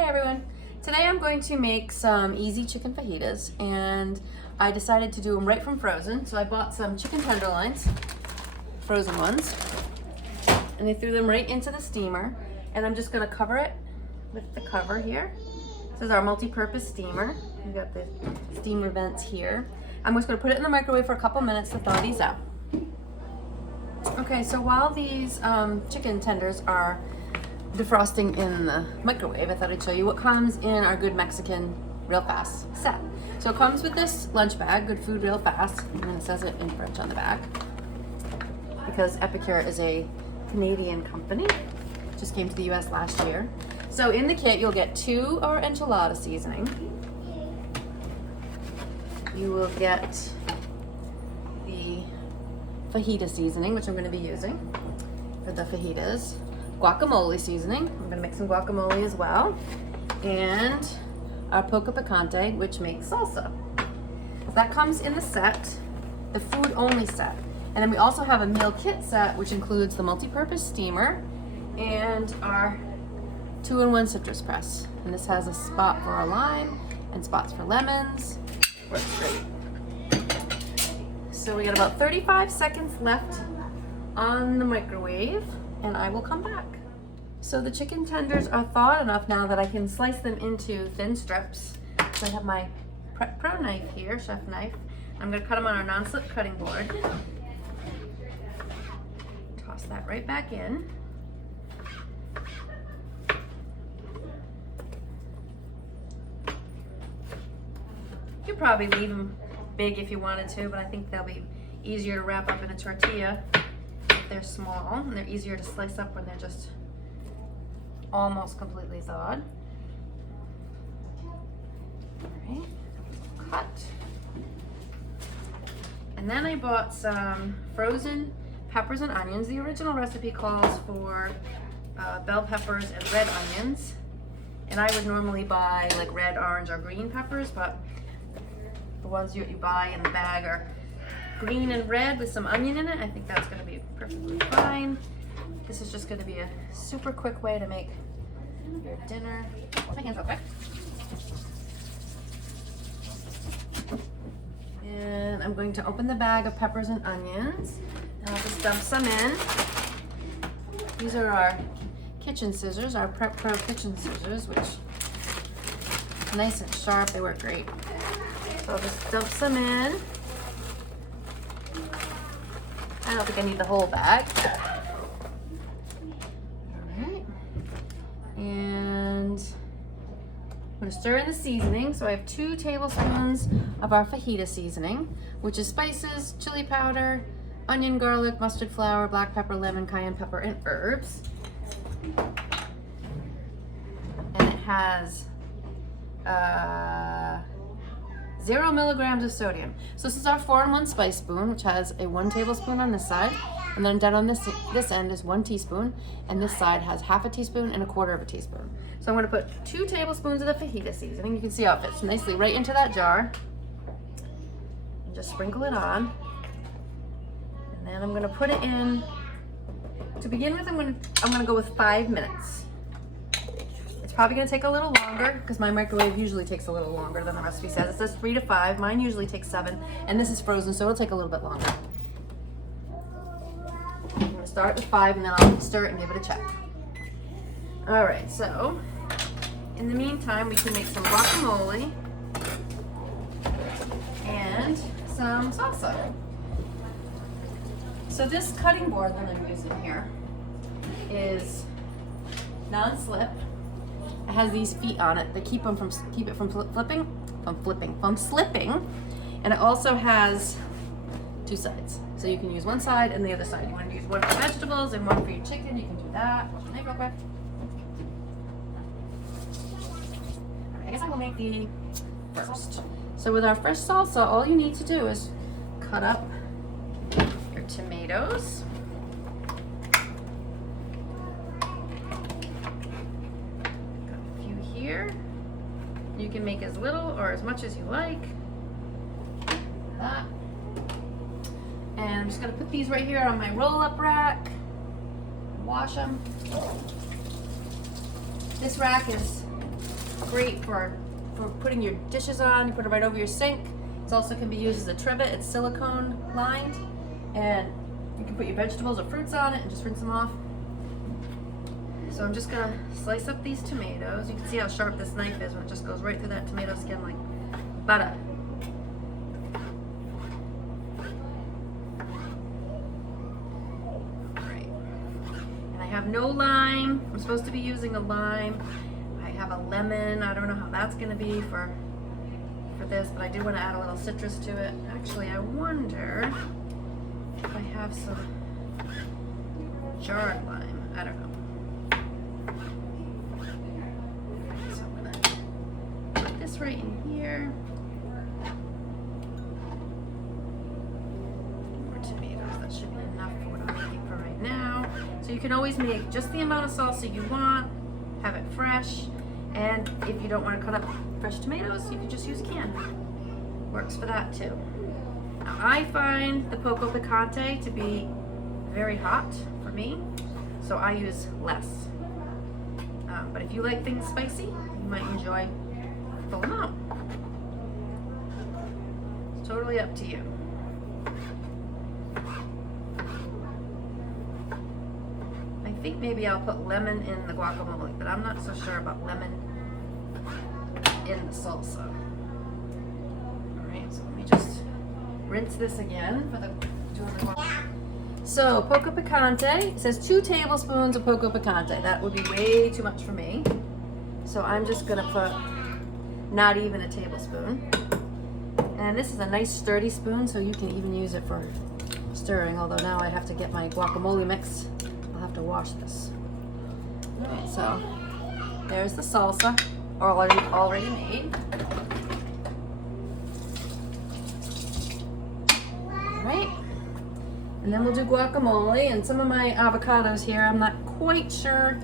Hi everyone. Today I'm going to make some easy chicken fajitas, and I decided to do them right from frozen. So I bought some chicken tenderloins, frozen ones, and I threw them right into the steamer, and I'm just going to cover it with the cover here. This is our multi-purpose steamer. We've got the steamer vents here. I'm just going to put it in the microwave for a couple minutes to thaw these out. Okay, so while these chicken tenders are defrosting in the microwave, I thought I'd show you what comes in our Good Mexican Real Fast set. So it comes with this lunch bag, Good Food Real Fast, and it says it in French on the back because Epicure is a Canadian company. Just came to the US last year. So in the kit you'll get 2 our enchilada seasoning. You will get the fajita seasoning, which I'm going to be using for the fajitas. Guacamole seasoning. I'm going to make some guacamole as well. And our poca picante, which makes salsa. So that comes in the set, the food only set. And then we also have a meal kit set, which includes the multi-purpose steamer and our 2-in-1 citrus press. And this has a spot for a lime and spots for lemons. Works great. So we got about 35 seconds left on the microwave, and I will come back. So the chicken tenders are thawed enough now that I can slice them into thin strips. So I have my Pro knife here, chef knife. I'm gonna cut them on our non-slip cutting board. Toss that right back in. You could probably leave them big if you wanted to, but I think they'll be easier to wrap up in a tortilla if they're small, and they're easier to slice up when they're just almost completely thawed. All right, cut. And then I bought some frozen peppers and onions. The original recipe calls for bell peppers and red onions, and I would normally buy like red, orange, or green peppers, but the ones you buy in the bag are green and red with some onion in it. I think that's going to be perfectly fine. This is just going to be a super quick way to make your dinner. Wash my hands real quick. And I'm going to open the bag of peppers and onions, and I'll just dump some in. These are our kitchen scissors, our Prep Pro kitchen scissors, which are nice and sharp. They work great. So I'll just dump some in. I don't think I need the whole bag. Alright. And I'm going to stir in the seasoning. So I have 2 tablespoons of our fajita seasoning, which is spices, chili powder, onion, garlic, mustard flour, black pepper, lemon, cayenne pepper, and herbs. And it has 0 milligrams of sodium. So this is our 4-in-1 spice spoon, which has a 1 tablespoon on this side, and then down on this end is 1 teaspoon, and this side has half a teaspoon and 1/4 teaspoon. So I'm going to put 2 tablespoons of the fajita seasoning. You can see how it fits nicely right into that jar. And just sprinkle it on. And then I'm going to put it in. To begin with, I'm going to go with 5 minutes. It's probably going to take a little longer because my microwave usually takes a little longer than the recipe says. It says 3 to 5. Mine usually takes 7, and this is frozen, so it'll take a little bit longer. I'm going to start with 5, and then I'll stir it and give it a check. All right, so in the meantime, we can make some guacamole and some salsa. So this cutting board that I'm using here is non-slip. It has these feet on it that keep it from slipping, and it also has 2 sides, so you can use one side and the other side. You want to use one for vegetables and one for your chicken, you can do that. Wash your knife real quick. Alright, I guess I will make the first. So with our fresh salsa, all you need to do is cut up your tomatoes. Here. You can make as little or as much as you like. That. And I'm just going to put these right here on my roll-up rack. Wash them. This rack is great for putting your dishes on. You put it right over your sink. It also can be used as a trivet. It's silicone lined, and you can put your vegetables or fruits on it and just rinse them off. So I'm just gonna slice up these tomatoes. You can see how sharp this knife is when it just goes right through that tomato skin like butter. Alright. And I have no lime. I'm supposed to be using a lime. I have a lemon. I don't know how that's gonna be for this, but I do want to add a little citrus to it. Actually, I wonder if I have some jarred lime. I don't know. So I'm gonna put this right in here. More tomatoes. That should be enough for what I'm making for right now. So you can always make just the amount of salsa you want, have it fresh, and if you don't want to cut up fresh tomatoes, you can just use canned. Works for that too. Now I find the poco picante to be very hot for me, so I use less. But if you like things spicy, you might enjoy the full amount. It's totally up to you. I think maybe I'll put lemon in the guacamole, but I'm not so sure about lemon in the salsa. Alright, so let me just rinse this again for doing the guacamole. So, poco picante, it says 2 tablespoons of poco picante. That would be way too much for me. So I'm just gonna put not even a tablespoon. And this is a nice sturdy spoon, so you can even use it for stirring, although now I have to get my guacamole mix. I'll have to wash this. Alright, so there's the salsa already made. Alright. And then we'll do guacamole, and some of my avocados here, I'm not quite sure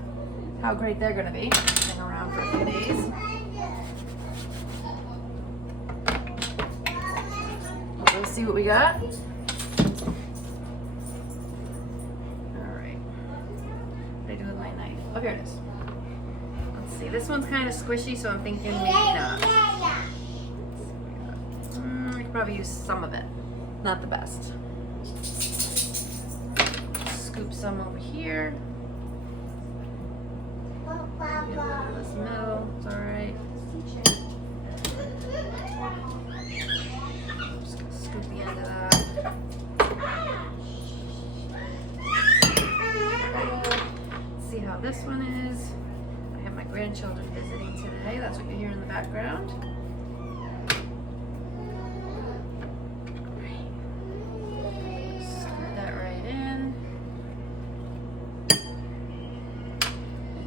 how great they're gonna be. Been around for a few days. Let's see what we got. Alright. What do I do with my knife? Oh, here it is. Let's see. This one's kind of squishy, so I'm thinking maybe not. I could probably use some of it. Not the best. Scoop some over here. This middle, it's alright. Just gonna scoop the end of that. Let's see how this one is. I have my grandchildren visiting today. That's what you hear in the background.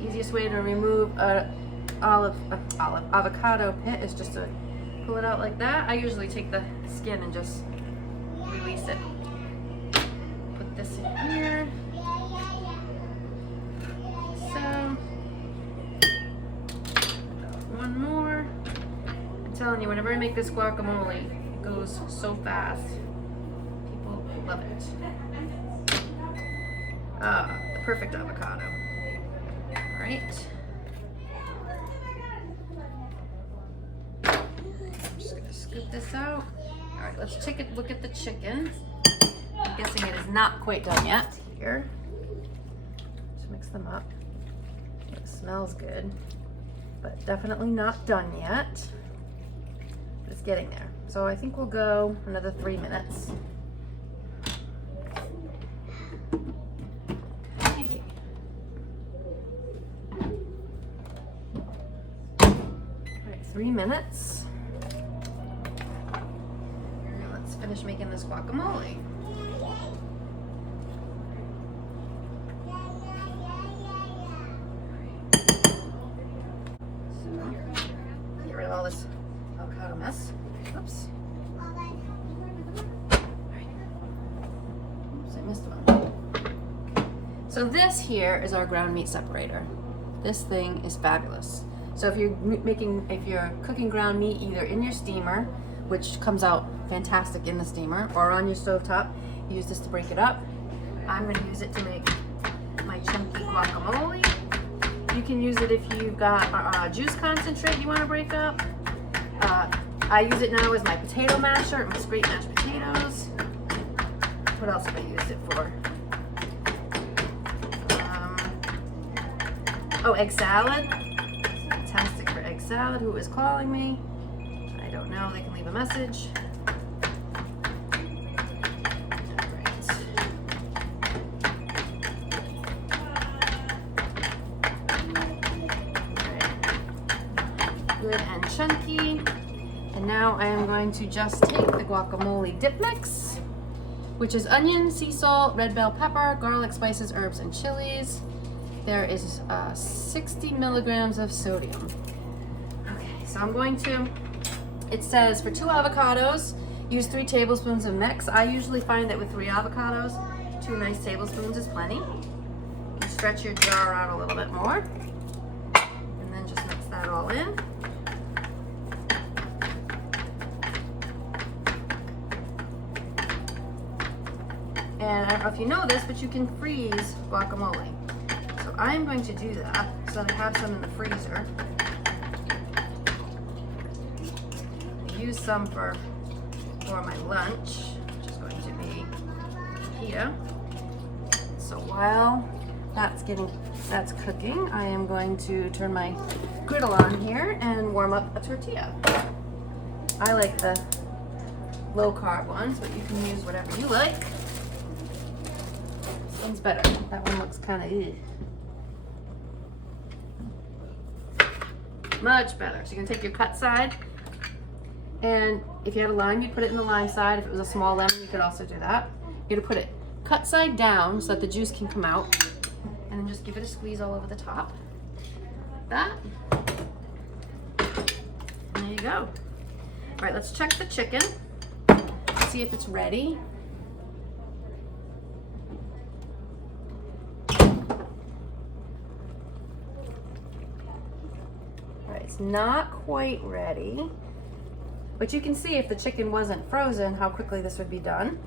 Easiest way to remove a avocado pit is just to pull it out like that. I usually take the skin and just release it. Put this in here. So, one more. I'm telling you, whenever I make this guacamole, it goes so fast. People love it. The perfect avocado. Alright. I'm just going to scoop this out. Alright, let's look at the chicken. I'm guessing it is not quite done yet. Here. Just mix them up. It smells good, but definitely not done yet. But it's getting there. So I think we'll go another 3 minutes. Alright, 3 minutes. Now let's finish making this guacamole. Get rid of all this avocado mess. Oops. Oops, I missed one. So this here is our ground meat separator. This thing is fabulous. So if you're cooking ground meat either in your steamer, which comes out fantastic in the steamer, or on your stovetop, you use this to break it up. I'm going to use it to make my chunky guacamole. You can use it if you've got juice concentrate you want to break up. I use it now as my potato masher and scrape mashed potatoes. What else have I used it for? Oh, egg salad. Fantastic for egg salad. Who is calling me? I don't know. They can leave a message. Good and chunky. And now I am going to just take the guacamole dip mix, which is onion, sea salt, red bell pepper, garlic, spices, herbs, and chilies. There is 60 milligrams of sodium. Okay, so I'm going to, it says for 2 avocados, use 3 tablespoons of mix. I usually find that with 3 avocados, 2 nice tablespoons is plenty. You can stretch your jar out a little bit more, and then just mix that all in. And I don't know if you know this, but you can freeze guacamole. So I'm going to do that so that I have some in the freezer. I use some for my lunch, which is going to be fajita. So while that's cooking, I am going to turn my griddle on here and warm up a tortilla. I like the low carb ones, but you can use whatever you like. This one's better. That one looks kind of much better. So you're gonna take your cut side, and if you had a lime, you'd put it in the lime side. If it was a small lemon, you could also do that. You're gonna put it cut side down so that the juice can come out, and then just give it a squeeze all over the top. Like that. And there you go. All right, let's check the chicken. See if it's ready. It's not quite ready, but you can see if the chicken wasn't frozen how quickly this would be done.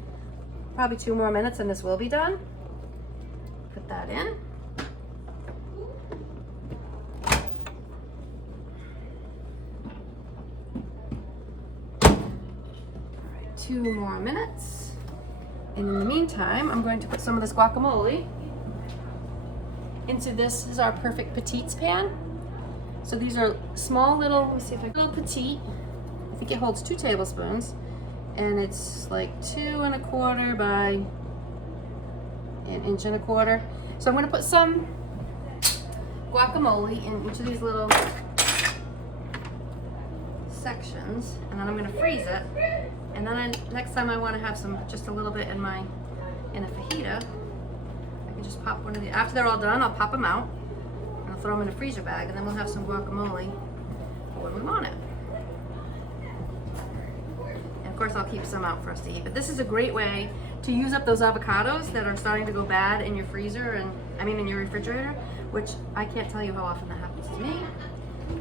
Probably 2 more minutes and this will be done. Put that in. All right, 2 more minutes. And in the meantime, I'm going to put some of this guacamole into this. This is our perfect petites pan. So these are small little, let me see if I can, little petite. I think it holds 2 tablespoons, and it's like 2 1/4 by 1 1/4 inches. So I'm going to put some guacamole in each of these little sections, and then I'm going to freeze it. And then next time I want to have some, just a little bit in a fajita, I can just pop one of the. After they're all done, I'll pop them out. I'll throw them in a freezer bag, and then we'll have some guacamole for when we want it. And of course, I'll keep some out for us to eat. But this is a great way to use up those avocados that are starting to go bad in your freezer, in your refrigerator, which I can't tell you how often that happens to me.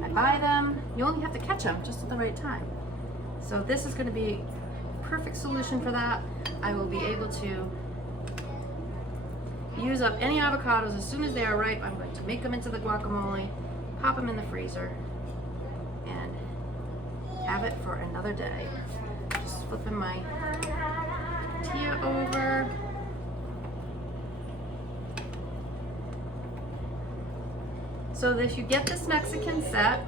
I buy them. You only have to catch them just at the right time. So this is going to be a perfect solution for that. I will be able to use up any avocados as soon as they are ripe. I'm going to make them into the guacamole, pop them in the freezer, and have it for another day. Just flipping my tortilla over. So if you get this Mexican set,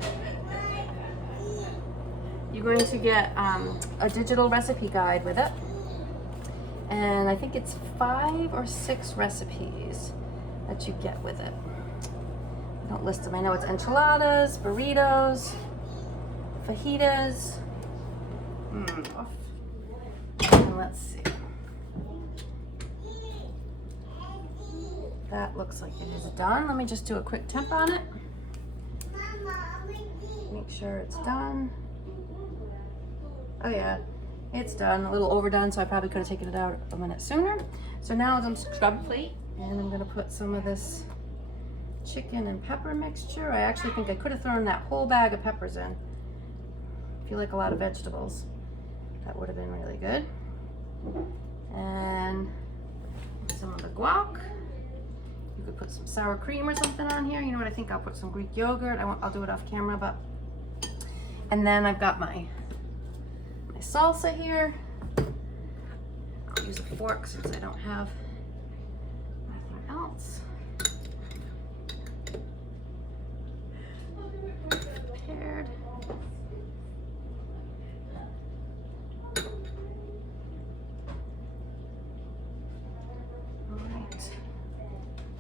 you're going to get a digital recipe guide with it. And I think it's 5 or 6 recipes that you get with it. I don't list them. I know it's enchiladas, burritos, fajitas. And let's see. That looks like it is done. Let me just do a quick temp on it. Make sure it's done. Oh yeah. It's done, a little overdone, so I probably could have taken it out a minute sooner. So now I'm just scrub a plate, and I'm gonna put some of this chicken and pepper mixture. I actually think I could have thrown that whole bag of peppers in. If you like a lot of vegetables, that would have been really good. And some of the guac. You could put some sour cream or something on here. You know what, I think I'll put some Greek yogurt. I'll do it off camera, but. And then I've got my salsa here. I'll use a fork since I don't have nothing else. Prepared. All right.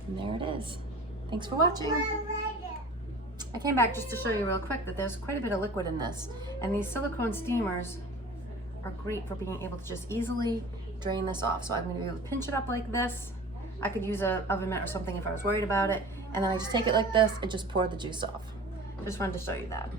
And there it is. Thanks for watching. I came back just to show you real quick that there's quite a bit of liquid in this, and these silicone steamers are great for being able to just easily drain this off. So I'm going to be able to pinch it up like this. I could use an oven mitt or something if I was worried about it, and then I just take it like this and just pour the juice off. Just wanted to show you that.